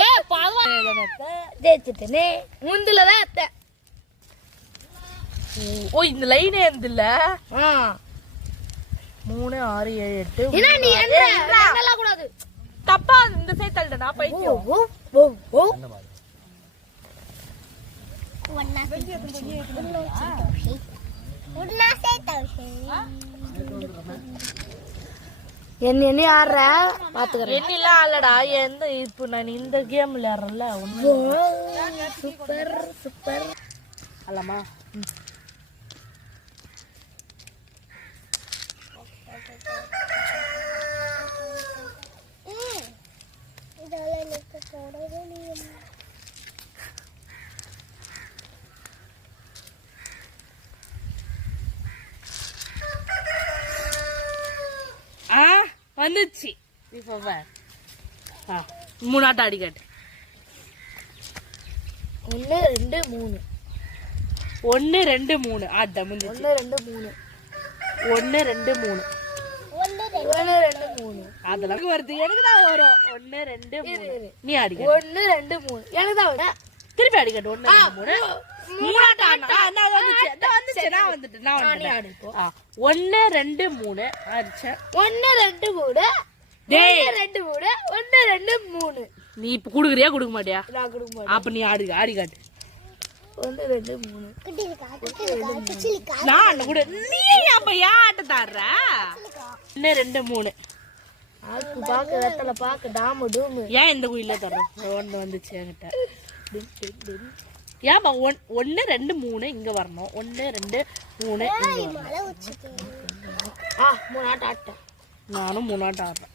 ஏ பாவா ஜெயிச்சிட்டனே முந்துலதான் அத்தை. ஓ இந்த லைனே இருந்துல்ல 3 6 7 8 என்ன நீ என்ன கூடாது தப்பா இந்த சைடு தள்ளடா நான் பைத்தியம். என்ன ஆடுற பாத்துக்கிறேன். என்னெல்லாம் ஆடலடா எந்த இப்போ நான் இந்த கேம் விளையாடுறேன்ல. சூப்பர் சூப்பர் அல்லமா வந்துச்சு. மூணாட்டம் அடிக்காட்டு. 1 2 3 1 2 3 ஆட்ட முடிஞ்சு. 1 2 3 1 2 3 1 2 3 அதெல்லாம் வருது. எனக்கு தான் வரும். 1 2 3 நீ அடிக்க. 1 2 3 எனக்கு தான் வரும். திருப்பி அடிக்கட்டு. 1 2 3 மூணாட்டம் நான் வந்துச்சு. நான் வந்துட்டேன். நான் ஆடு. 1 2 3 அடிச்சேன். 1 2 3 டேய் 2 3 1 2 3 நீ இப்ப குடுக்குறியா குடுக்க மாட்டியா? நான் கொடுக்க மாட்டேன். அப்ப நீ ஆடி காட்டு. 1 2 3 நான் கூட நீ அப்ப ஏன் ஆட்ட தாடுற? 1 2 3 ஆக்கு பாக்க வெத்தல பாக்க டாமு டூமு. ஏன் இந்த குயில தர்றோம்? ஒன்னு வந்துச்சு என்கிட்ட. ஏன்பா 1 2 3 இங்க வரணும். 1 2 3 மூணாட்டம் ஆட்டேன். நானும் மூணாட்டம் ஆடுறேன்.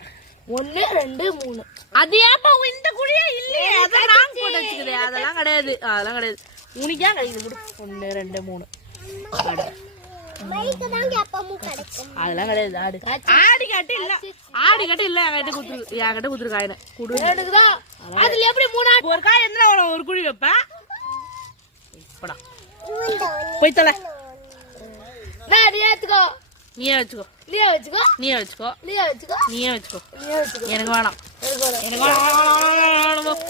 1 2 3 அது ஏப்பா இந்த குழியே இல்லையே. அதான் ராங் போட்டு வச்சுக்குது. அதெல்லாம் கிடையாது. அதெல்லாம் கிடையாது. உனக்கு ஏன் கிடைக்குது? 1 2 3 அதெல்லாம் கிடையாது. ஆடு ஆடி காட்டு இல்ல. ஆடி காட்டு இல்ல. என்கிட்ட குத்துரு காயின குடு. அதுல எப்படி மூணாட்டம் ஒரு காய் என்ன ஒரு குழி வைப்பேன். இப்படா போய் தல. நீ ஏத்துக்கோ. நீயே வச்சுக்கோ. நீயே வச்சுக்கோ. நீயே வச்சுக்கோ. நீயே வச்சுக்கோ. நீயே வச்சுக்கோ. நீயே வச்சுக்கோ. எனக்கு வேணாம். எனக்கு எனக்கு வேணாம்.